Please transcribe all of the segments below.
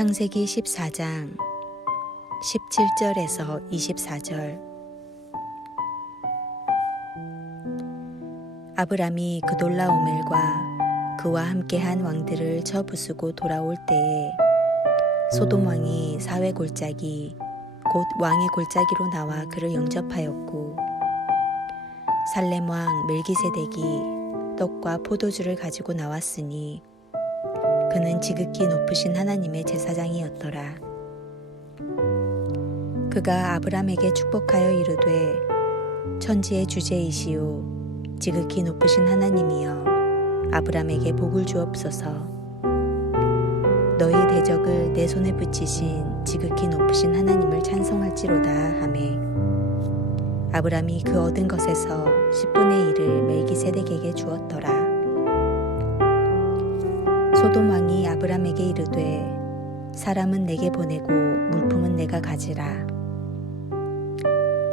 창세기 14장 17절에서 24절. 아브람이 그돌라오멜과 그와 함께한 왕들을 쳐부수고 돌아올 때에 소돔 왕이 사회 골짜기 곧 왕의 골짜기로 나와 그를 영접하였고, 살렘 왕 멜기세덱이 떡과 포도주를 가지고 나왔으니 그는 지극히 높으신 하나님의 제사장이었더라. 그가 아브람에게 축복하여 이르되, 천지의 주제이시오 지극히 높으신 하나님이여 아브람에게 복을 주옵소서. 너희 대적을 내 손에 붙이신 지극히 높으신 하나님을 찬송할지로다 하매, 아브람이 그 얻은 것에서 10분의 1을 멜기세덱에게 주었더라. 소돔 왕이 아브람에게 이르되, 사람은 내게 보내고 물품은 내가 가지라.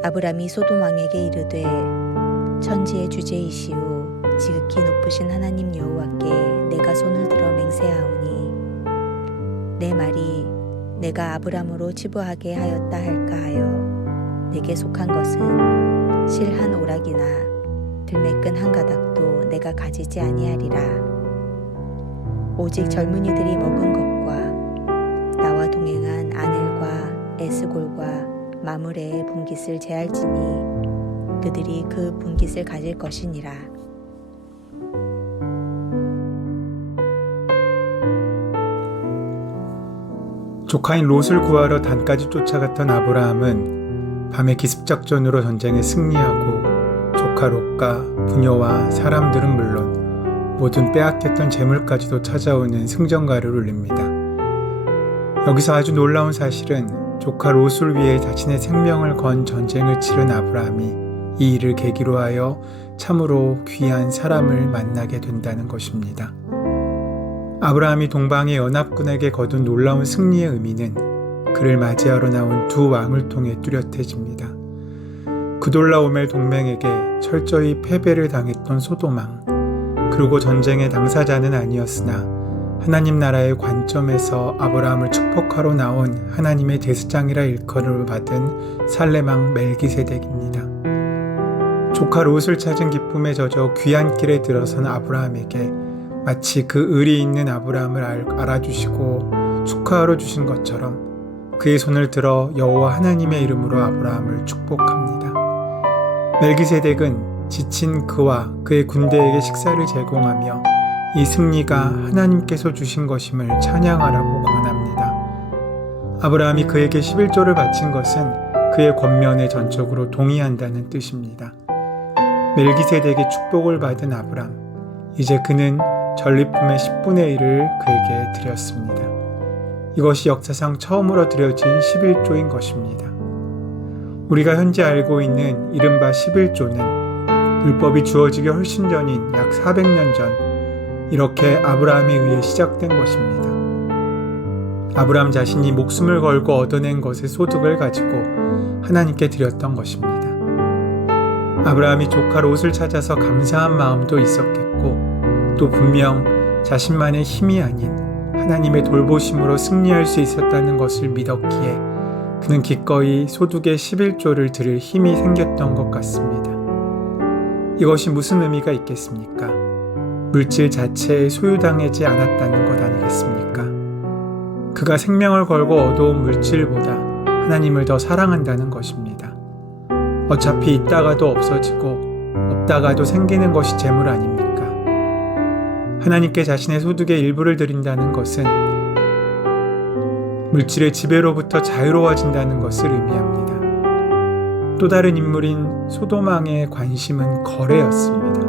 아브람이 소돔 왕에게 이르되, 천지의 주제이시오 지극히 높으신 하나님 여호와께 내가 손을 들어 맹세하오니, 내 말이 내가 아브람으로 치부하게 하였다 할까 하여 내게 속한 것은 실 한 오락이나 들매끈 한 가닥도 내가 가지지 아니하리라. 오직 젊은이들이 먹은 것과 나와 동행한 아넬과 에스골과 마므레의 분깃을 제할지니 그들이 그 분깃을 가질 것이니라. 조카인 롯을 구하러 단까지 쫓아갔던 아브라함은 밤에 기습작전으로 전쟁에 승리하고 조카 롯과 부녀와 사람들은 물론 모든 빼앗겼던 재물까지도 찾아오는 승전가를 울립니다. 여기서 아주 놀라운 사실은 조카 롯을 위해 자신의 생명을 건 전쟁을 치른 아브라함이 이 일을 계기로 하여 참으로 귀한 사람을 만나게 된다는 것입니다. 아브라함이 동방의 연합군에게 거둔 놀라운 승리의 의미는 그를 맞이하러 나온 두 왕을 통해 뚜렷해집니다. 그돌라오멜 동맹에게 철저히 패배를 당했던 소돔왕, 그리고 전쟁의 당사자는 아니었으나 하나님 나라의 관점에서 아브라함을 축복하러 나온 하나님의 제사장이라 일컬음을 받은 살렘왕 멜기세덱입니다. 조카 롯을 찾은 기쁨에 젖어 귀한 길에 들어선 아브라함에게 마치 그 의리 있는 아브라함을 알아주시고 축하하러 주신 것처럼 그의 손을 들어 여호와 하나님의 이름으로 아브라함을 축복합니다. 멜기세덱은 지친 그와 그의 군대에게 식사를 제공하며 이 승리가 하나님께서 주신 것임을 찬양하라고 권합니다. 아브라함이 그에게 11조를 바친 것은 그의 권면에 전적으로 동의한다는 뜻입니다. 멜기세덱의 축복을 받은 아브람, 이제 그는 전리품의 10분의 1을 그에게 드렸습니다. 이것이 역사상 처음으로 드려진 11조인 것입니다. 우리가 현재 알고 있는 이른바 11조는 율법이 주어지기 훨씬 전인 약 400년 전 이렇게 아브라함에 의해 시작된 것입니다. 아브라함 자신이 목숨을 걸고 얻어낸 것의 소득을 가지고 하나님께 드렸던 것입니다. 아브라함이 조카 롯을 찾아서 감사한 마음도 있었겠고, 또 분명 자신만의 힘이 아닌 하나님의 돌보심으로 승리할 수 있었다는 것을 믿었기에 그는 기꺼이 소득의 11조를 드릴 힘이 생겼던 것 같습니다. 이것이 무슨 의미가 있겠습니까? 물질 자체에 소유당하지 않았다는 것 아니겠습니까? 그가 생명을 걸고 얻어온 물질보다 하나님을 더 사랑한다는 것입니다. 어차피 있다가도 없어지고 없다가도 생기는 것이 재물 아닙니까? 하나님께 자신의 소득의 일부를 드린다는 것은 물질의 지배로부터 자유로워진다는 것을 의미합니다. 또 다른 인물인 소돔왕의 관심은 거래였습니다.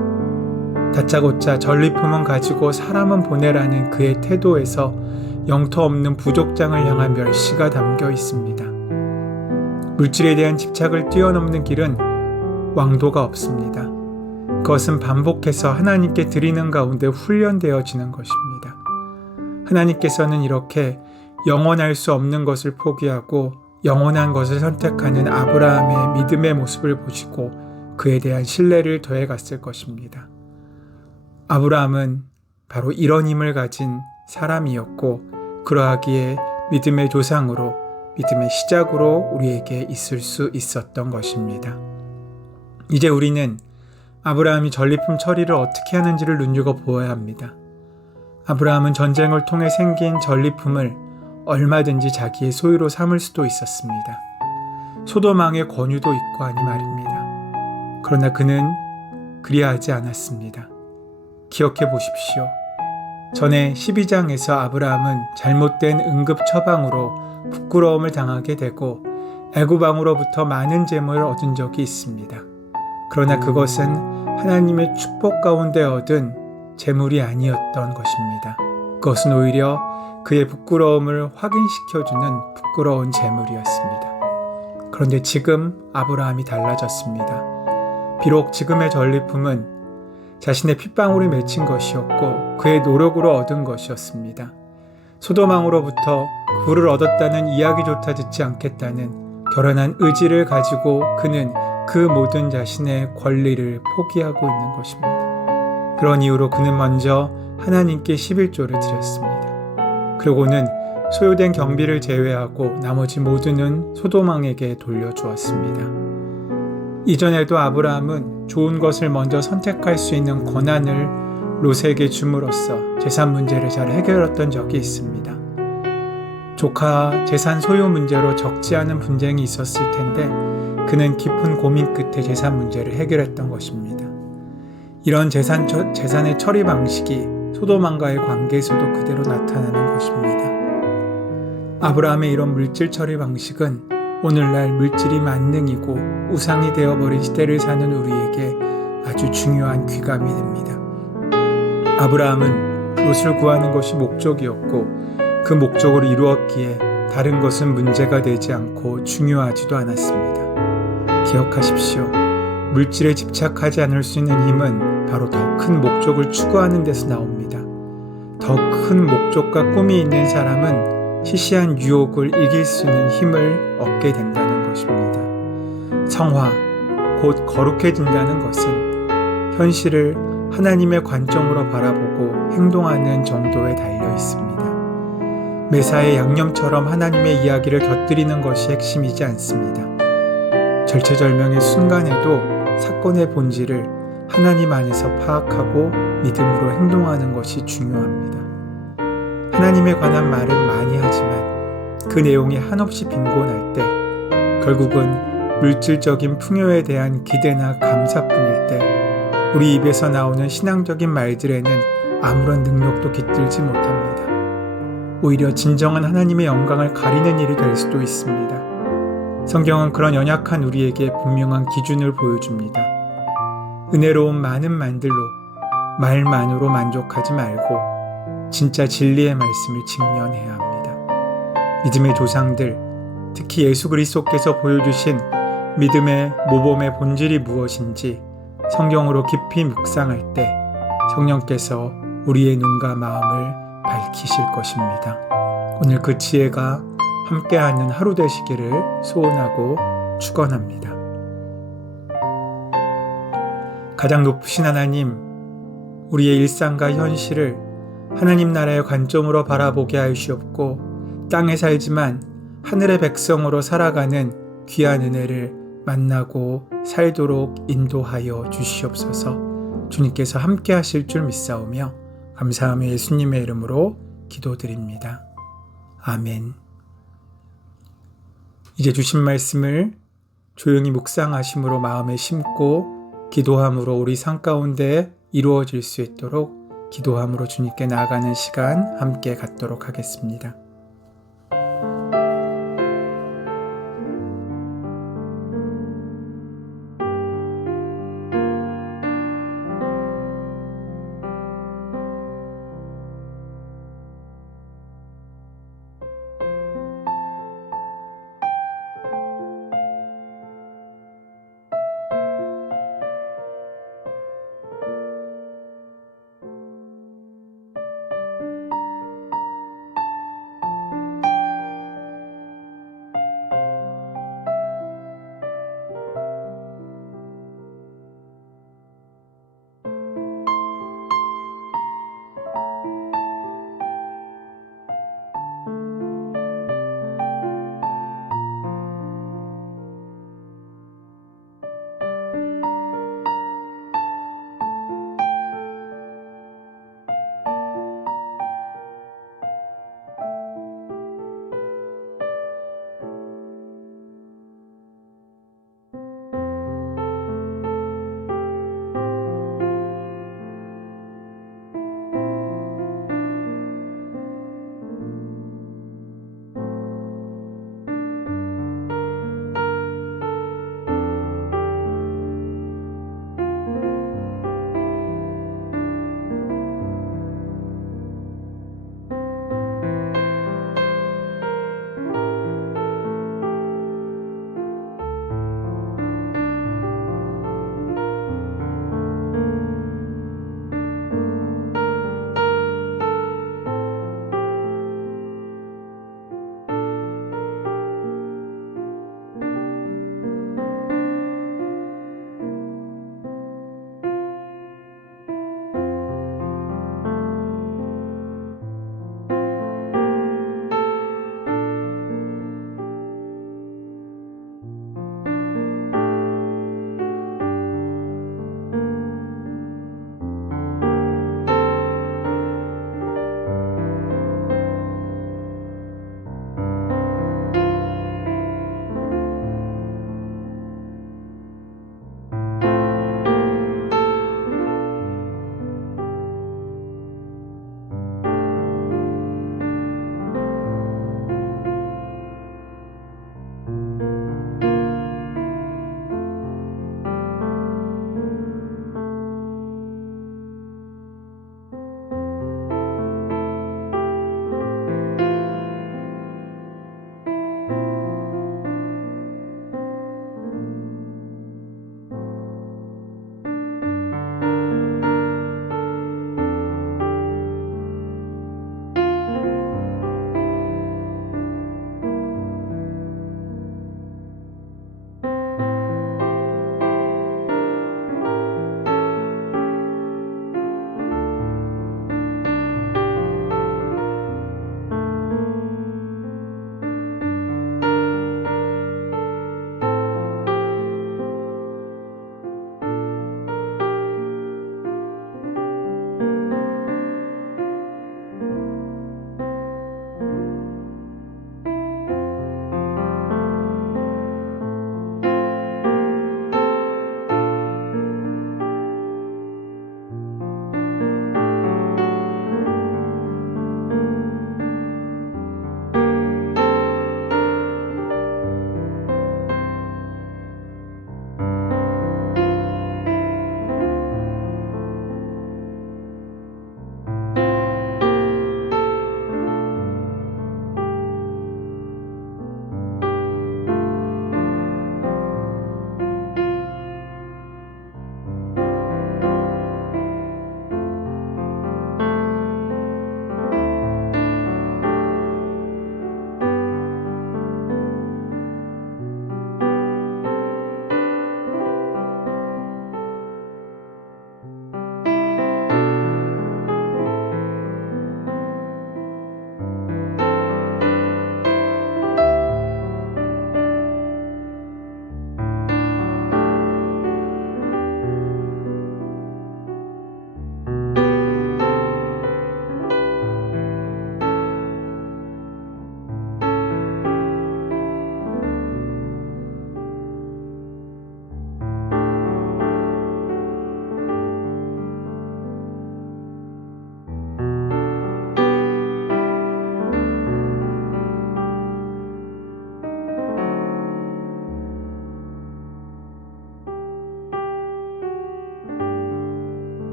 다짜고짜 전리품은 가지고 사람은 보내라는 그의 태도에서 영토 없는 부족장을 향한 멸시가 담겨 있습니다. 물질에 대한 집착을 뛰어넘는 길은 왕도가 없습니다. 그것은 반복해서 하나님께 드리는 가운데 훈련되어지는 것입니다. 하나님께서는 이렇게 영원할 수 없는 것을 포기하고 영원한 것을 선택하는 아브라함의 믿음의 모습을 보시고 그에 대한 신뢰를 더해갔을 것입니다. 아브라함은 바로 이런 힘을 가진 사람이었고, 그러하기에 믿음의 조상으로, 믿음의 시작으로 우리에게 있을 수 있었던 것입니다. 이제 우리는 아브라함이 전리품 처리를 어떻게 하는지를 눈여겨보아야 합니다. 아브라함은 전쟁을 통해 생긴 전리품을 얼마든지 자기의 소유로 삼을 수도 있었습니다. 소돔 왕의 권유도 있고 하니 말입니다. 그러나 그는 그리하지 않았습니다. 기억해 보십시오. 전에 12장에서 아브라함은 잘못된 응급 처방으로 부끄러움을 당하게 되고 애굽 왕으로부터 많은 재물을 얻은 적이 있습니다. 그러나 그것은 하나님의 축복 가운데 얻은 재물이 아니었던 것입니다. 그것은 오히려 그의 부끄러움을 확인시켜주는 부끄러운 재물이었습니다. 그런데 지금 아브라함이 달라졌습니다. 비록 지금의 전리품은 자신의 핏방울이 맺힌 것이었고 그의 노력으로 얻은 것이었습니다. 소돔 왕으로부터 부를 얻었다는 이야기조차 듣지 않겠다는 결연한 의지를 가지고 그는 그 모든 자신의 권리를 포기하고 있는 것입니다. 그런 이유로 그는 먼저 하나님께 11조를 드렸습니다. 그리고는 소요된 경비를 제외하고 나머지 모두는 소돔 왕에게 돌려주었습니다. 이전에도 아브라함은 좋은 것을 먼저 선택할 수 있는 권한을 롯에게 줌으로써 재산 문제를 잘 해결했던 적이 있습니다. 조카 재산 소유 문제로 적지 않은 분쟁이 있었을 텐데 그는 깊은 고민 끝에 재산 문제를 해결했던 것입니다. 이런 재산의 처리 방식이 소돔 왕과의 관계에서도 그대로 나타나는 것입니다. 아브라함의 이런 물질 처리 방식은 오늘날 물질이 만능이고 우상이 되어버린 시대를 사는 우리에게 아주 중요한 귀감이 됩니다. 아브라함은 롯을 구하는 것이 목적이었고 그 목적을 이루었기에 다른 것은 문제가 되지 않고 중요하지도 않았습니다. 기억하십시오. 물질에 집착하지 않을 수 있는 힘은 바로 더 큰 목적을 추구하는 데서 나옵니다. 더 큰 목적과 꿈이 있는 사람은 시시한 유혹을 이길 수 있는 힘을 얻게 된다는 것입니다. 성화, 곧 거룩해진다는 것은 현실을 하나님의 관점으로 바라보고 행동하는 정도에 달려 있습니다. 매사에 양념처럼 하나님의 이야기를 곁들이는 것이 핵심이지 않습니다. 절체절명의 순간에도 사건의 본질을 하나님 안에서 파악하고 믿음으로 행동하는 것이 중요합니다. 하나님에 관한 말은 많이 하지만 그 내용이 한없이 빈곤할 때 결국은 물질적인 풍요에 대한 기대나 감사뿐일 때 우리 입에서 나오는 신앙적인 말들에는 아무런 능력도 깃들지 못합니다. 오히려 진정한 하나님의 영광을 가리는 일이 될 수도 있습니다. 성경은 그런 연약한 우리에게 분명한 기준을 보여줍니다. 은혜로운 많은 말들로 말만으로 만족하지 말고 진짜 진리의 말씀을 직면해야 합니다. 믿음의 조상들, 특히 예수 그리스도께서 보여주신 믿음의 모범의 본질이 무엇인지 성경으로 깊이 묵상할 때 성령께서 우리의 눈과 마음을 밝히실 것입니다. 오늘 그 지혜가 함께하는 하루 되시기를 소원하고 축원합니다. 가장 높으신 하나님, 우리의 일상과 현실을 하나님 나라의 관점으로 바라보게 하시옵고 땅에 살지만 하늘의 백성으로 살아가는 귀한 은혜를 만나고 살도록 인도하여 주시옵소서. 주님께서 함께 하실 줄 믿사오며 감사하며 예수님의 이름으로 기도드립니다. 아멘. 이제 주신 말씀을 조용히 묵상하심으로 마음에 심고 기도함으로 우리 삶 가운데 이루어질 수 있도록 기도함으로 주님께 나아가는 시간 함께 갖도록 하겠습니다.